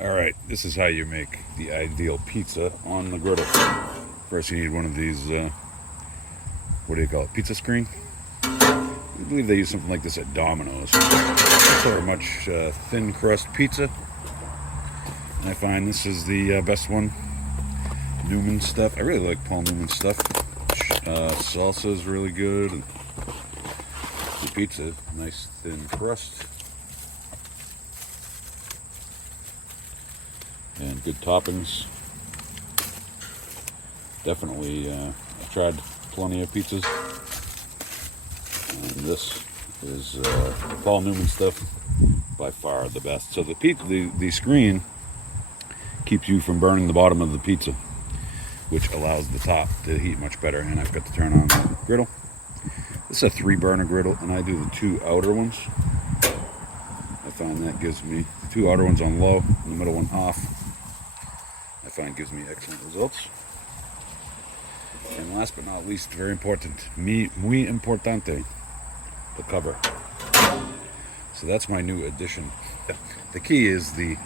Alright, this is how you make the ideal pizza on the griddle. First you need one of these, what do you call it, pizza screen? I believe they use something like this at Domino's. It's sort of much thin crust pizza. And I find this is the best one. Newman stuff. I really like Paul Newman stuff. Salsa is really good. And the pizza, nice thin crust. And good toppings. Definitely, I've tried plenty of pizzas. And this is Paul Newman stuff, by far the best. So the screen keeps you from burning the bottom of the pizza, which allows the top to heat much better. And I've got to turn on the griddle. This is a 3-burner griddle, and I do the 2 outer ones. I find that gives me the 2 outer ones on low, and the middle one off. I find gives me excellent results. And last but not least, very important, muy importante, the cover. So that's my new addition. The key is the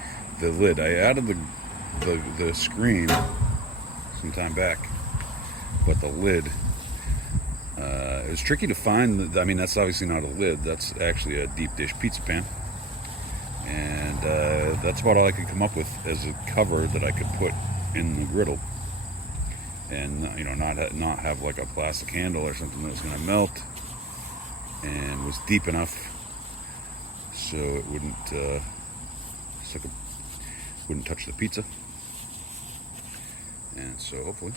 lid. I added the screen some time back, but the lid, it was tricky to find. I mean, that's obviously not a lid. That's actually a deep dish pizza pan. And that's about all I could come up with as a cover that I could put in the griddle, and not have like a plastic handle or something that was going to melt, and was deep enough so it wouldn't touch the pizza. And so hopefully,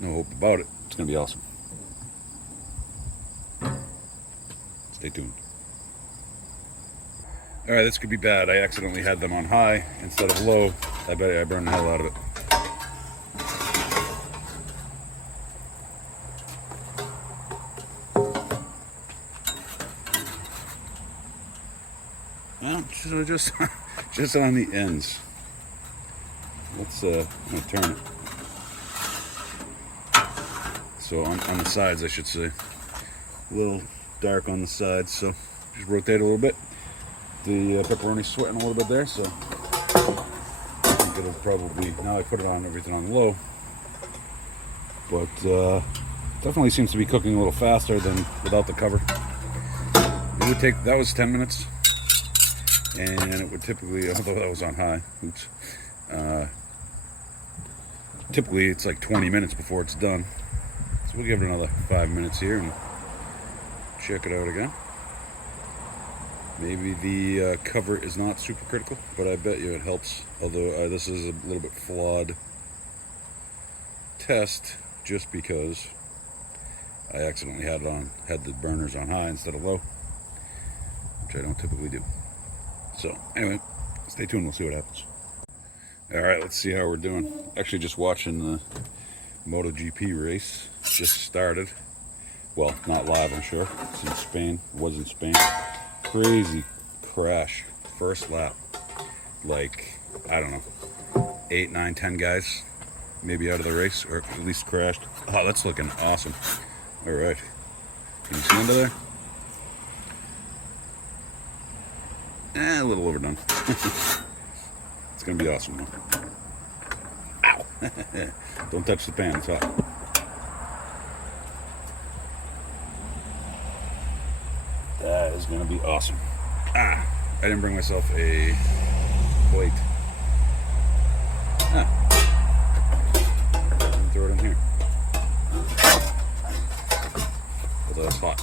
no hope about it, it's going to be awesome. Stay tuned. Alright, this could be bad. I accidentally had them on high instead of low. I bet I burned the hell out of it. Well, just on the ends. Let's I'm gonna turn it. So on the sides, I should say. A little dark on the sides, so just rotate a little bit. The pepperoni's sweating a little bit there, so I think it'll probably, now I put it on everything on low, but definitely seems to be cooking a little faster than without the cover. It would take, that was 10 minutes, and it would typically, although that was on high, oops, typically it's like 20 minutes before it's done. So we'll give it another 5 minutes here and check it out again. Maybe the cover is not super critical, but I bet you it helps. Although this is a little bit flawed test, just because I accidentally had the burners on high instead of low, which I don't typically do. So anyway, stay tuned. We'll see what happens. All right, let's see how we're doing. Actually, just watching the MotoGP race. Just started. Well, not live, I'm sure. It's in Spain. It was in Spain. Crazy crash first lap. Like, I don't know, 8, 9, 10 guys maybe out of the race, or at least crashed. Oh, that's looking awesome. All right, can you see under there? A little overdone. It's gonna be awesome though. Ow. Don't touch the pan, it's hot. That is going to be awesome. I didn't bring myself a plate. Throw it in here. Although it's hot.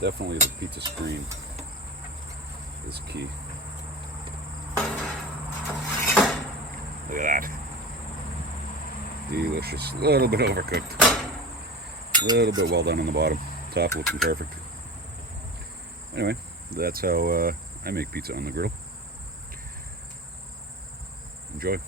Definitely the pizza screen is key. Look at that. Delicious. A little bit overcooked. A little bit well done on the bottom. Top looking perfect. Anyway, that's how I make pizza on the griddle. Enjoy.